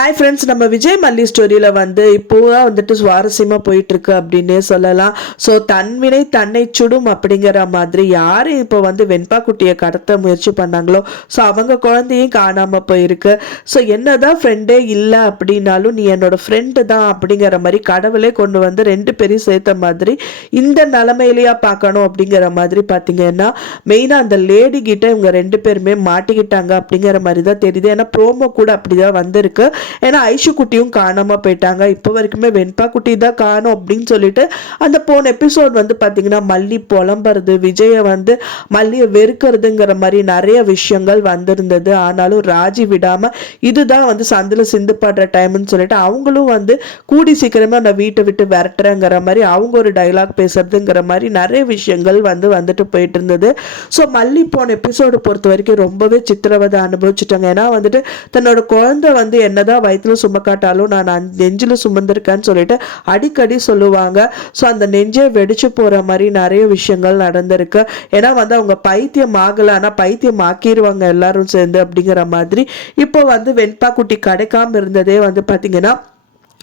Hi friends, நம்ம விஜய் மல்லி ஸ்டோரியில் வந்து இப்போதான் வந்துட்டு சுவாரஸ்யமாக போயிட்டுருக்கு அப்படின்னே சொல்லலாம். ஸோ தன்வினை தன்னை சுடும் அப்படிங்கிற மாதிரி யார் இப்போ வந்து வெண்பா குட்டியை கடத்த முயற்சி பண்ணாங்களோ ஸோ அவங்க குழந்தையும் காணாமல் போயிருக்கு. ஸோ என்னதான் ஃப்ரெண்டே இல்லை அப்படின்னாலும் நீ என்னோட ஃப்ரெண்டு தான் அப்படிங்கிற மாதிரி கடவுளே கொண்டு வந்து ரெண்டு பேரையும் சேர்த்த மாதிரி இந்த நிலமையிலையா பார்க்கணும் அப்படிங்கிற மாதிரி பார்த்தீங்கன்னா மெயினாக அந்த லேடி கிட்ட இவங்க ரெண்டு பேருமே மாட்டிக்கிட்டாங்க அப்படிங்கிற மாதிரி தான் தெரியுது. ஏன்னா ப்ரோமோ கூட அப்படிதான் வந்திருக்கு. ஏன்னா ஐஷு குட்டியும் காணாம போயிட்டாங்க. இப்போ வரைக்குமே வெண்பா குட்டி தான் காணும் அப்படின்னு சொல்லிட்டு அந்த போன எபிசோட் வந்து பார்த்தீங்கன்னா மல்லி புலம்புறது, விஜயை வந்து மல்லியை வெறுக்கிறதுங்கிற மாதிரி நிறைய விஷயங்கள் வந்திருந்தது. ஆனாலும் ராஜி விடாம இதுதான் வந்து சந்தில சிந்து படுற டைம்னு சொல்லிட்டு அவங்களும் வந்து கூடி சீக்கிரமா நான் வீட்டை விட்டு விரட்டுறேங்கிற மாதிரி அவங்க ஒரு டைலாக் பேசுறதுங்கிற மாதிரி நிறைய விஷயங்கள் வந்துட்டு போயிட்டு இருந்தது. ஸோ மல்லி போன எபிசோடு பொறுத்த வரைக்கும் ரொம்பவே சித்திரவதை அனுபவிச்சுட்டாங்க. ஏன்னா வந்துட்டு தன்னோட குழந்தை வந்து என்னதான் வயிற்றுல சுமக்காட்டாலும் நான் நெஞ்சில சுமந்திருக்கேன்னு சொல்லிட்டு அடிக்கடி சொல்லுவாங்க. ஸோ அந்த நெஞ்சே வெடிச்சு போற மாதிரி நிறைய விஷயங்கள் நடந்திருக்கு. ஏன்னா வந்து அவங்க பைத்தியம் ஆகல, ஆனா பைத்தியம் ஆக்கிடுவாங்க எல்லாரும் சேர்ந்து அப்படிங்கிற மாதிரி. இப்போ வந்து வெண்பா குட்டி கிடைக்காம இருந்ததே வந்து பாத்தீங்கன்னா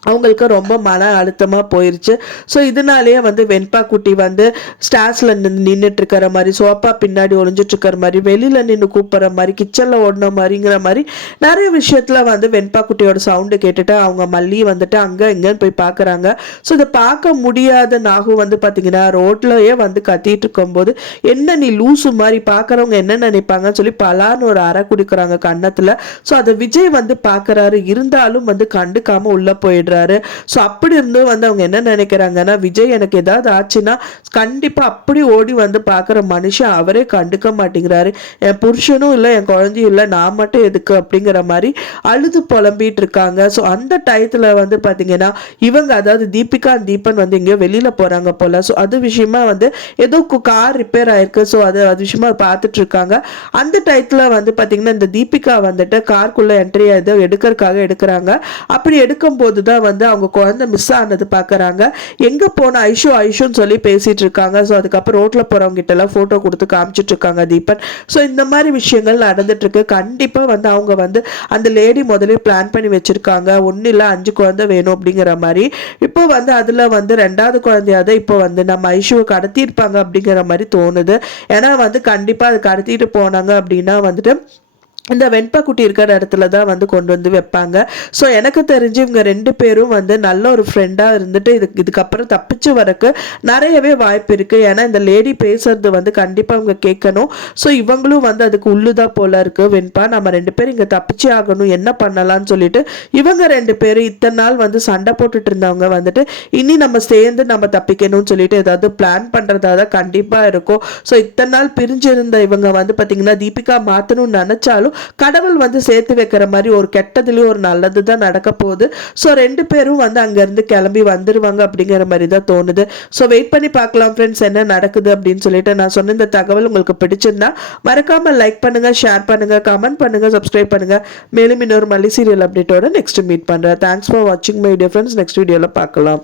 அவங்களுக்கு ரொம்ப மன அழுத்தமாக போயிருச்சு. ஸோ இதனாலேயே வந்து வெண்பா குட்டி வந்து ஸ்டார்ஸில் நின்றுட்டு இருக்கிற மாதிரி, சோப்பா பின்னாடி ஒளிஞ்சிட்டு இருக்கிற மாதிரி, வெளியில் நின்று கூப்பிட்ற மாதிரி, கிச்சனில் ஓடின மாதிரிங்கிற மாதிரி நிறைய விஷயத்தில் வந்து வெண்பா குட்டியோட சவுண்டு கேட்டுட்டு அவங்க மல்லி வந்துட்டு அங்கே இங்கேன்னு போய் பார்க்குறாங்க. ஸோ இதை பார்க்க முடியாத நாகு வந்து பார்த்தீங்கன்னா ரோட்லயே வந்து கத்திட்டு இருக்கும்போது என்ன நீ லூசு மாதிரி பார்க்குறவங்க என்ன நினைப்பாங்கன்னு சொல்லி பலான்னு ஒரு அறை குடிக்கிறாங்க கன்னத்தில். ஸோ அதை விஜய் வந்து பார்க்குறாரு, இருந்தாலும் வந்து கண்டுக்காம உள்ளே போயிடுறாரு. ஸோ அப்படி இருந்து வந்து அவங்க என்ன நினைக்கிறாங்கன்னா விஜய் எனக்கு ஏதாவது ஆச்சுன்னா கண்டிப்பா அப்படி ஓடி வந்து பார்க்குற மனுஷன் அவரே கண்டுக்க மாட்டேங்கிறாரு, என் புருஷனும் இல்லை என் குழந்தையும் இல்லை, நான் மட்டும் எதுக்கு அப்படிங்கிற மாதிரி அழுது புலம்பிட்டு இருக்காங்க. ஸோ அந்த டயத்துல வந்து பார்த்தீங்கன்னா இவங்க அதாவது தீபிகா தீபன் வந்து இங்கே வெளியில போறாங்க போல. ஸோ அது விஷயமா வந்து ஏதோ கார் ரிப்பேர் ஆயிருக்கு. ஸோ அது விஷயமா பார்த்துட்டு இருக்காங்க. அந்த டயத்துல வந்து பார்த்தீங்கன்னா இந்த தீபிகா வந்துட்டு கார்க்குள்ள என்ட்ரி ஏதோ எடுக்கிறதுக்காக எடுக்கிறாங்க. அப்படி எடுக்கும் போது தான் வந்து அவங்க குழந்தை மிஸ் ஆனது பார்க்குறாங்க. எங்கே போன ஐஷு ஐஷுன்னு சொல்லி பேசிட்டு இருக்காங்க. ஸோ அதுக்கப்புறம் ரோட்டில் போகிறவங்க கிட்ட எல்லாம் ஃபோட்டோ கொடுத்து காமிச்சிட்டு இருக்காங்க தீபன். ஸோ இந்த மாதிரி விஷயங்கள் நடந்துட்டு இருக்கு. கண்டிப்பாக வந்து அவங்க வந்து அந்த லேடி முதலே பிளான் பண்ணி வச்சிருக்காங்க, ஒன்றும் இல்லை 5 குழந்தை வேணும் அப்படிங்கிற மாதிரி. இப்போ வந்து அதில் வந்து 2வது குழந்தையாவது இப்போ வந்து நம்ம ஐஷுவை கடத்தியிருப்பாங்க அப்படிங்கிற மாதிரி தோணுது. ஏன்னா வந்து கண்டிப்பாக அது கடத்திட்டு போனாங்க அப்படின்னா வந்துட்டு இந்த வெண்பா குட்டி இருக்கிற இடத்துல தான் வந்து கொண்டு வந்து வைப்பாங்க. ஸோ எனக்கு தெரிஞ்சு இவங்க ரெண்டு பேரும் வந்து நல்ல ஒரு ஃப்ரெண்டாக இருந்துட்டு இதுக்கப்புறம் தப்பிச்சு வரக்கு நிறையவே வாய்ப்பு இருக்குது. ஏன்னா இந்த லேடி பேசுறது வந்து கண்டிப்பாக அவங்க கேட்கணும். ஸோ இவங்களும் வந்து அதுக்கு உள்ளுதான் போல இருக்குது. வெண்பா நம்ம 2 பேரும் இங்கே தப்பிச்சு ஆகணும், என்ன பண்ணலாம்னு சொல்லிட்டு இவங்க 2 பேரும் இத்தனை நாள் வந்து சண்டை போட்டுட்டு இருந்தவங்க வந்துட்டு இனி நம்ம சேர்ந்து நம்ம தப்பிக்கணும்னு சொல்லிட்டு ஏதாவது பிளான் பண்ணுறதா தான் கண்டிப்பாக இருக்கும். ஸோ இத்தனை நாள் பிரிஞ்சிருந்த இவங்க வந்து பார்த்தீங்கன்னா தீபிகா மாற்றணும்னு நினச்சாலும் கடவுள் வந்து சேர்த்து வைக்கிற மாதிரி ஒரு கெட்டதுலயும் ஒரு நல்லது தான் நடக்க போகுது. ஸோ 2 பேரும் வந்து அங்கேருந்து கிளம்பி வந்துருவாங்க அப்படிங்கிற மாதிரி தான் தோணுது. ஸோ வெயிட் பண்ணி பார்க்கலாம் ஃப்ரெண்ட்ஸ் என்ன நடக்குது அப்படின்னு சொல்லிட்டு. நான் சொன்ன இந்த தகவல் உங்களுக்கு பிடிச்சிருந்தா மறக்காம லைக் பண்ணுங்க, ஷேர் பண்ணுங்க, கமெண்ட் பண்ணுங்க, சப்ஸ்கிரைப் பண்ணுங்க. மேலும் இன்னொரு மல்லி சீரியல் அப்டேட்டோட நெக்ஸ்ட் மீட் பண்றேன். தேங்க்ஸ் ஃபார் வாட்சிங் மை டியர் ஃப்ரெண்ட்ஸ். நெக்ஸ்ட் வீடியோல பார்க்கலாம்.